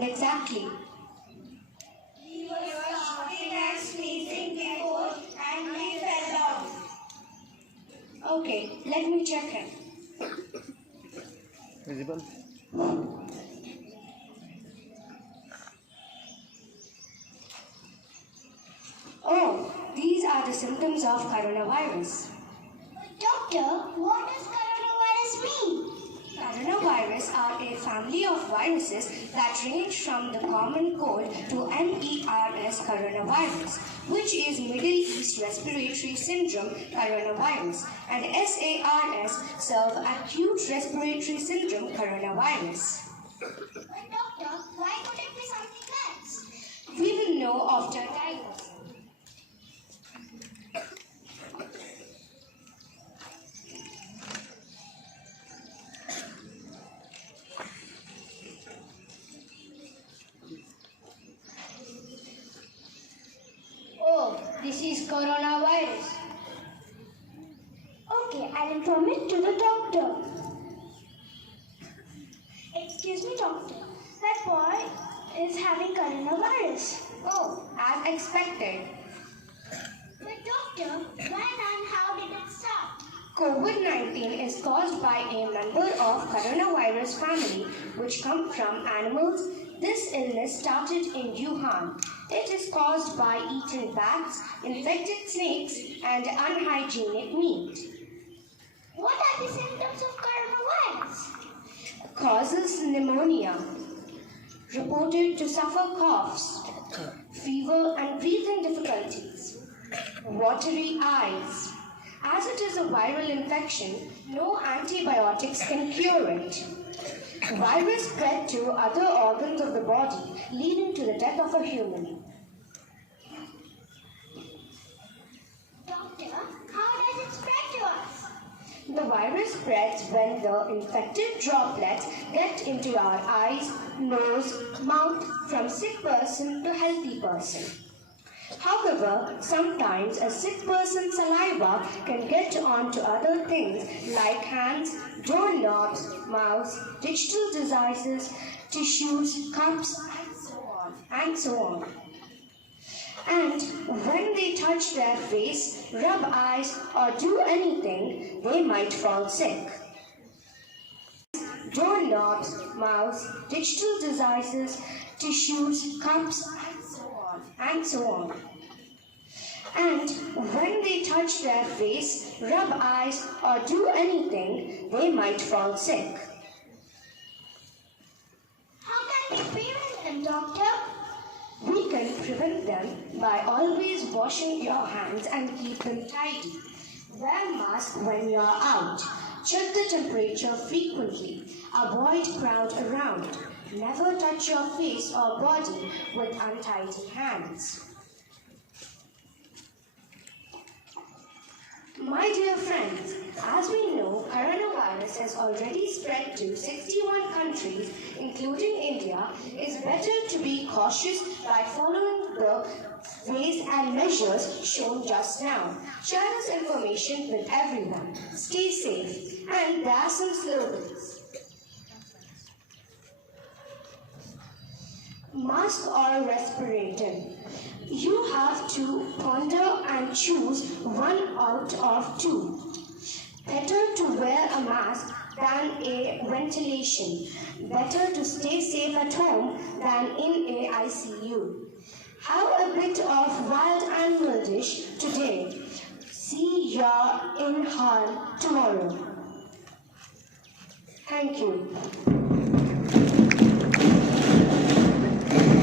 happened exactly? He was coughing and sneezing before and we fell down. Okay, let me check him. Visible? Oh, these are the symptoms of coronavirus. Doctor, what does coronavirus mean? Coronavirus are a family of viruses that range from the common cold to MERS coronavirus, which is Middle East Respiratory Syndrome coronavirus, and SARS serve acute respiratory syndrome coronavirus. But doctor, why could it be something else? We will know after diagnosis. Oh, this is coronavirus. Okay, I'll inform it to the doctor. Excuse me, doctor. That boy is having coronavirus. Oh, as expected. But doctor, when and how did it start? COVID-19 is caused by a member of coronavirus family which come from animals. This illness started in Wuhan. It is caused by eating bats, infected snakes, and unhygienic meat. What are the symptoms of coronavirus? Causes pneumonia. Reported to suffer coughs, fever, and breathing difficulties. Watery eyes. As it is a viral infection, no antibiotics can cure it. Virus spread to other organs of the body, leading to the death of a human. Doctor, how does it spread to us? The virus spreads when the infected droplets get into our eyes, nose, mouth from sick person to healthy person. However, sometimes a sick person's saliva can get onto other things like hands, doorknobs, mouse, digital devices, tissues, cups, and so on. And when they touch their face, rub eyes, or do anything, they might fall sick. Doorknobs, mouse, digital devices, tissues, cups, and so on. And when they touch their face, rub eyes, or do anything, they might fall sick. How can we prevent them, doctor? We can prevent them by always washing your hands and keep them tidy. Wear mask when you are out. Check the temperature frequently. Avoid crowd around. Never touch your face or body with untidy hands. My dear friends, as we know, coronavirus has already spread to 61 countries, including India. It's better to be cautious by following the ways and measures shown just now. Share this information with everyone. Stay safe. And there are some slogans. Mask or respirator. You have to ponder and choose one out of two. Better to wear a mask than a ventilation. Better to stay safe at home than in a ICU. Have a bit of wild animal dish today. See ya in harm tomorrow. Thank you.